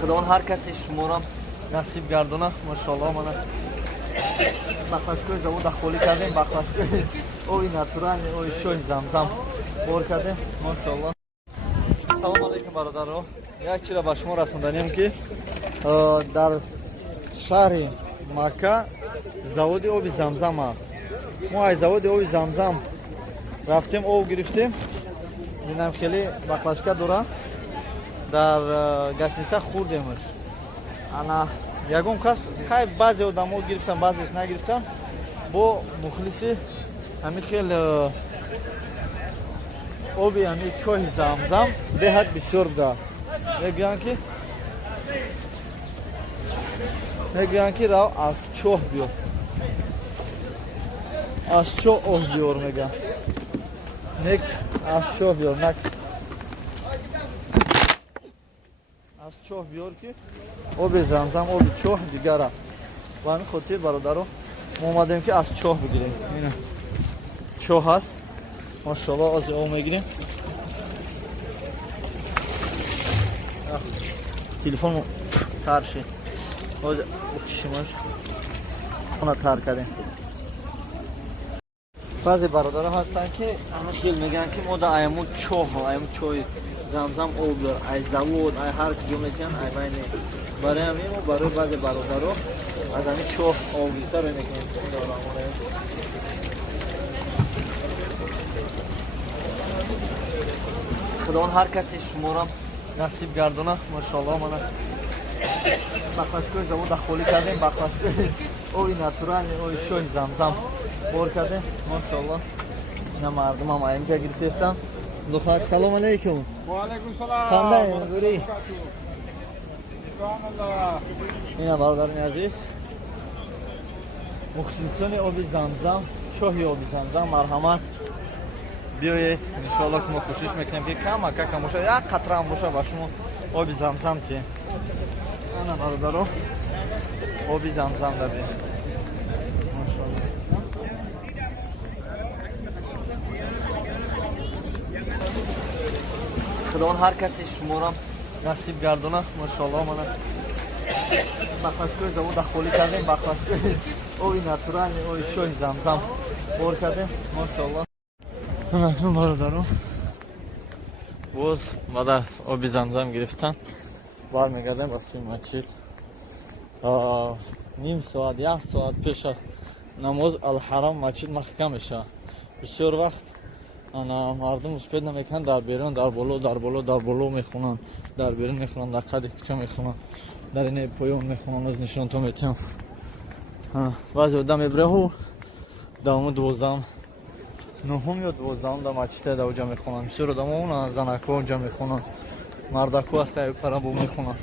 خداوند هر کسی شما را نصیب گردونه. ماشاءالله من بخشکوی زود خالی کردیم، بخشکوی اوی ناتورال اوی شوی زمزم بار کردیم. ماشاءالله. سلام علیکم برادران. یک چیز را به شما رسوندیم که در شهر مکه заводи оби замзам аст. мо аз заводи оби замзам рафтем, об гирифтем. бинам хеле баклашка дора дар гостиница хурдемш. ана ягон кас хай баъзе одамо гирифтан, баъзеш нагирифтан. бо мухлиси ҳамин хел оби ҳамин чоҳи замзам беҳад бисёр буда. мегӯянд ки рав аз чоҳ биёр, аз чоҳ об биёр мегӯянд. нек аз чоҳ биёр, нак аз чоҳ биёр ки оби замзам оби чоҳ дигар аст. ба ҳамин хотир бародаро мо омадем ки аз чоҳ бигирем. ина чоҳ аст. машоалло ози об мегирем. телефон тарши ози укишимаш она тар кардем. баъзе бародарон ҳастанд ки ҳамашил мегӯянд ки мо да айму чоҳ, айму чоҳи замзам об биёр, ай завод, ай ҳар куҷо мечанд, ай байне. барои ҳамин мо барои баъзе бародарон аз ҳамин чоҳ об гирифта рӯй мекунем. худованд ҳар каси шуморо насиб гардона. машоалло мана бахлашкои завода холӣ кардем, бахлашкои ои натурали ои чоҳи замзам бор кардем. машоалло ина мардумам аинҷа гирифтестанд. духат салом алейкум. وعلیکم سلام. қандай мазури? ина бародарони азиз, мухлисони оби замзам, чоҳи оби замзам, марҳамат биёед. иншоалло ки мо кӯшиш мекунем ки камакакам боша, як қатраам боша ба шумо оби замзам тием. ана бародаро оби замзам дадем. машоалло. худованд ҳар каси шуморо насиб гардона. машоалло мана бахлашкои завода холӣ кардем, бахлашкои ои натурали ои чоҳи замзам бор кардем. машоалло. акнун бародарон боз баъд аз оби замзам гирифтан бармегардем ба сӯи масҷид. ним соат, як соат пеш аз намоз алҳарам масҷид маҳкам мешавад. бисёр вақт мардум успед намекунанд, дар берун, дар боло мехунанд, дар берун мехунанд, дар қади куча мехунанд, дар инаи поён мехунанд. аз нишонто метиҳам. баъзе одам мебираҳу давому 12 9 ё 12 да масҷиде да оҷа мехунанд. бисёр одамо занако оҷа мехунанд, мардаку астаи парабу мехунанд.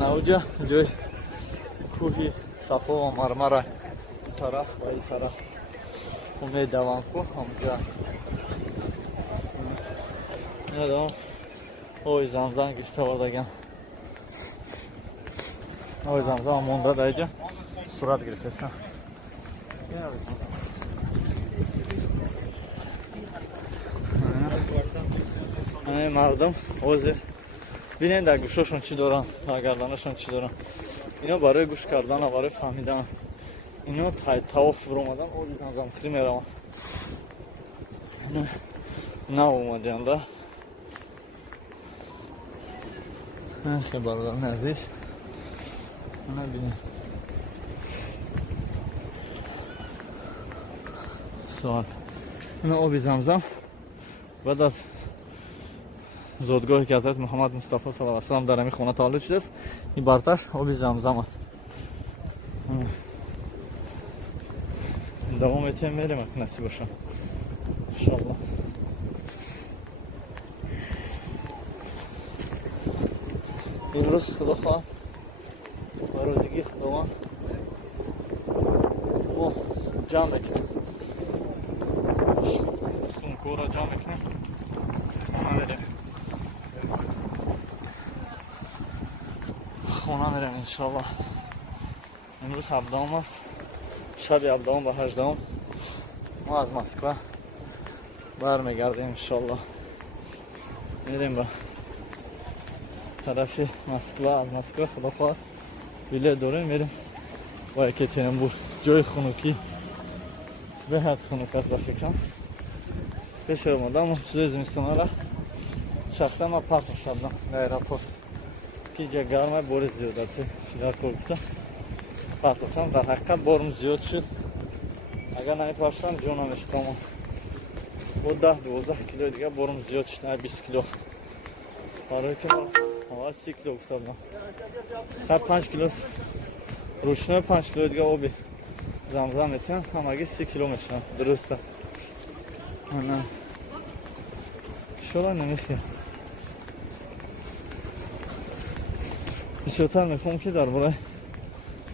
наоҷа ҷои кӯҳи сафо ва мармара тараф ва ин тараф умедаванд ку ҳамҷа надам ои замзам гирифта бардаган. ои замзам монда даҷа сурат гирифтестам. ҳамаи мардум ҳозир бинед дар гӯшошон чӣ доранд, дар гарданашон чӣ доранд. ино барои гӯш кардан, барои фаҳмидан, ино тавоф биромадан оби замзамхӯрӣ мераванд. нав омадианда. хеле бародарони азиз, ана бинед соат ина оби замзам баъд аз зодгоҳе ки ҳазрати муҳаммад мустафо саллаллоҳу алайҳи ва саллам дар ҳамин хона таваллуд шудааст, ин бартар оби замзам аст. давом метиҳем мерем ак насиб боша иншоалло. имрӯз худо хоҳад ба розигии худованд мо ҷамъ мекунем, сумкуро ҷамъ мекунем, хона мерем. хона мерем иншоалло. имрӯз 17 аст, шаби 17 ба 18 мо аз Москва бармегардем иншоалло. میریم با طرف مسکو. از مسکو خداخواه بیلیت داریم میریم با یکاترینبورگ. جای خنوکی به حد خنک است. به فکرم پیش اومدم چیز زمستانه را شخصا من پرت کردم در ایرپورت که جا گرمه بار زیاد است. در کار گفتم پرت کردم. در حقیقت بارم زیاد شد. اگر نمیپرسم جونم اشتم و 10-12 کیلو دیگه بارم زیاد شد. 20 کیلو برای که اول 30 کیلو افتادم. خب 5 کیلو روشنه 5 کیلو دیگه آبی زمزم میتونم همگی 30 کیلو میشنم. درسته نه شده نمیخواه. بسیارتر میخوام که در برای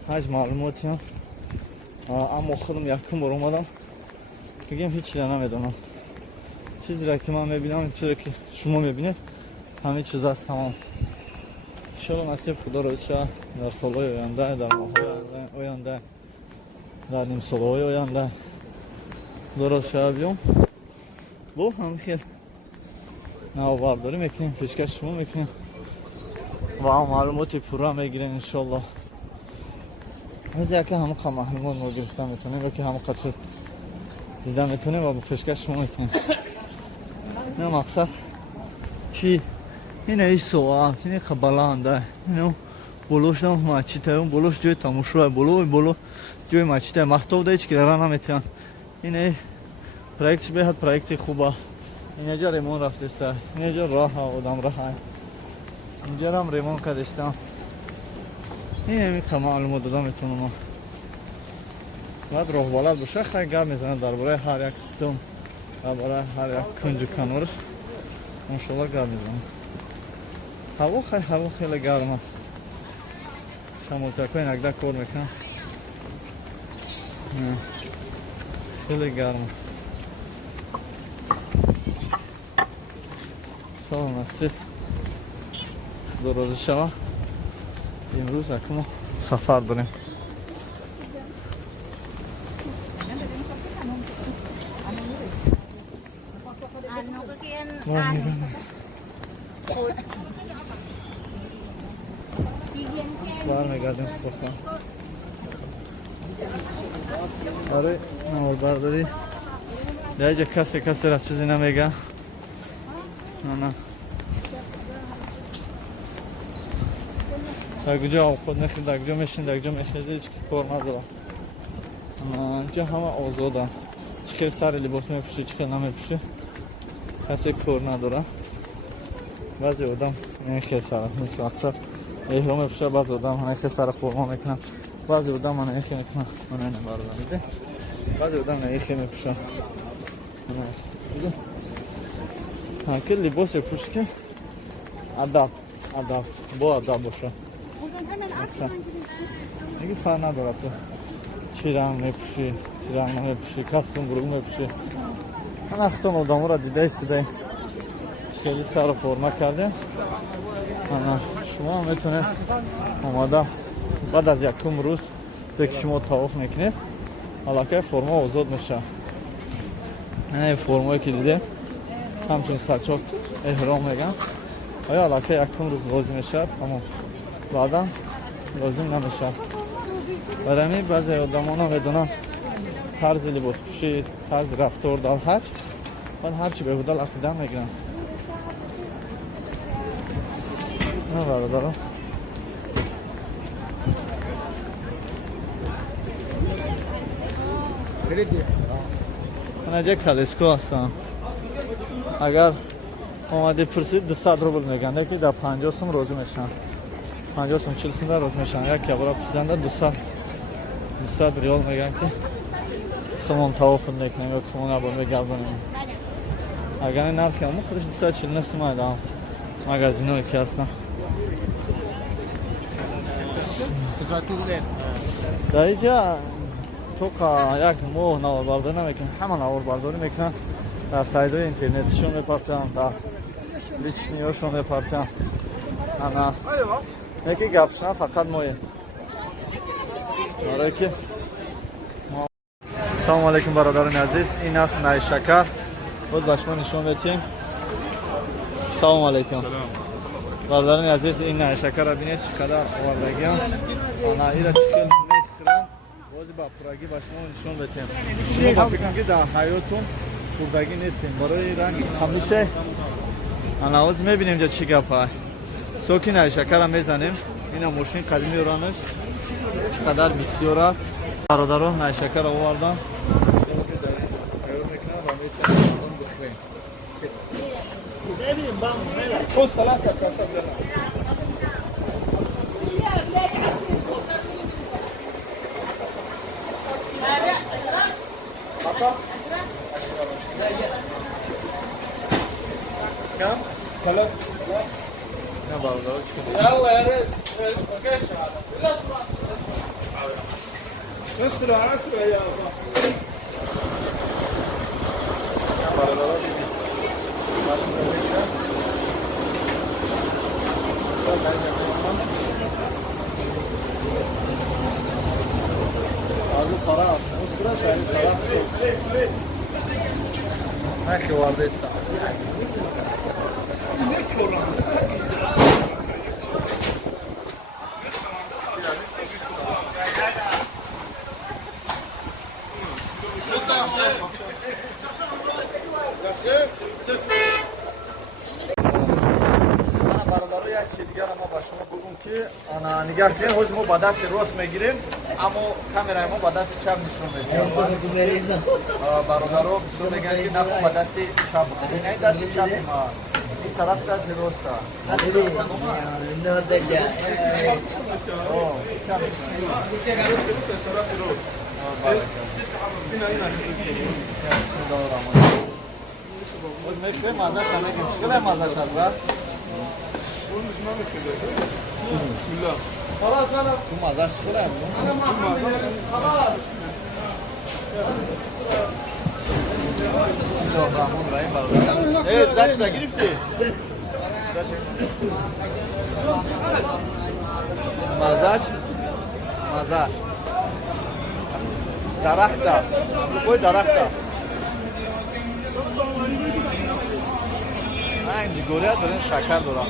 حج معلوماتی هم اما خودم یکم بار اومدم بگیم هیچی را نمیدونم. چیزی را که من میبینم چیزی که شما میبینید همه چیز است تمام. انشاءالله نصیب خدا را بشه در سالهای آینده، در ماههای آینده، در نیم سالهای آینده خدا را بشه بیام با هم خیلی نوآورداری میکنیم، پیشکش شما میکنیم و هم معلوماتی پورا میگیریم انشاءالله. از یکی همه که معلومات ما گرفتن میتونیم یکی همه قدر دیدن میتونیم و پیشکش شما میکنیم. نه مقصد چی اینه ای سوال اینه که بلنده اینه بلوش دم مچیته اون بلوش جای تماشای بلو جای مچیته محتوب دایچ که را نمیتونن. اینه پروژه به حد پروژه خوبه. اینجا ریمون رفته است. اینجا راه آدم راه اینجا هم ریمون کردستم. اینه میخوام معلومات دادم میتونم بعد راه بلد باشه خیلی گپ میزنه درباره هر یک سیستم درباره هر یک کنج و کنارش انشالله گپ میزنه. هوا خیلی گرم است. شمالتکای نگده کار میکنم خیلی گرم است. خدا نصیب خدا راضی شود. امروز اکنون سفر داریم. برمیگردیم خودم. آره نمال برداری در اینجا کسی را چیزی نمیگه. نه در کجا خود نخید در کجا میشین در کجا میشین هیچ کار ندارم. اینجا همه آزادم. چه سر لباس میپوشه چه نمیپوشه کسی کار نداره. بعضی آدم خیلی سرت نیست اکثر احرام میپوشه. بعضی آدم خیلی سر خورما میکنن. بعضی آدم من خیلی میکنن من نمیبردم. بعضی آدم خیلی میپوشه. که لباس پوشه که ادب با ادب باشه. دیگه فرق نداره تو چی رنگ میپوشی چی رنگ نمیپوشی کاستوم گروه میپوشی. من اختان آدم را دیده ایستیده خیلی سر فرما کرده. شما میتونه آماده بعد از یکم روز که شما طواف میکنید علاقه فرما آزاد میشه. این فرمایی که دیده همچون سرچاک احرام میگن آیا علاقه یکم روز لازم میشه اما بعدا لازم نمیشه. برای همین بعضی آدمان ها میدونن طرز لباس پوشی طرز رفتار در حج بعد هرچی بهوده عقیده میگیرن. نه برادرم من اینجا کالسکو هستم. اگر اومدی پرسید 200 روبل میگن که در 50 سوم روز میشن 50 سوم 40 سوم روز میشن. یک کباب پسنده 200 ریال میگن که خمون طواف میکنیم یا خمون عبور میگردونیم. اگر این نرخی همون خودش 240 نسیم هایدام مگازین هایی که هستن. در اینجا تو که یک ماه نوار برداری نمیکنن همه نوار برداری میکنن در سایدهای اینترنتشون میپرچن در لیچنی هاشون میپرچن. انا یکی گپشن فقط مایه برای که سلام علیکم برادران عزیز. این است نای شکر بود باشما نشون میتیم Assalomu alaykum. Bazarın aziz inna şakara binet kadar oradagi ana ira chiqil metran o'zi ba puragi bashmo nishon betem. Shuma fikrimga da hayotum purdagi nesin. Baroy rang qamish ana o'zi mebinim ja chi gapa. Sokina shakara mezanim. Ina moshin qadimi uranish. Qadar bisyor ast. Barodaron na shakara ovardan. خذ ثلاثة كاسات يلا. كم؟ ثلاث. Ne bağlı يلا يا ريس ايش بقاش هذا؟ لا اسمع اسرع اسرع يا ابا. Azı para at. O sıra şöyle para at. Ne ki vardı işte. Ana baraları ya çizgiler ama başıma buldum ki ana nigah kiren hozmo badasi rost megirim ama kamerayı badasi çam nişon veriyorum. Baradaro nişon megirim ki nafu badasi çam. Ne dasi çam ma. Bir taraf da rosta. Oh, çam. Os mexe maza şana geçti maza şalva. Bismillah. خلاص انا Bu maza şıkılar mı? انا ما خلاص. Bismillahirrahmanirrahim. Evet, zaçta girip ki. Mazaç. Mazaç. Darakta. Koy darakta. Aynı Goria dönün şakar dora.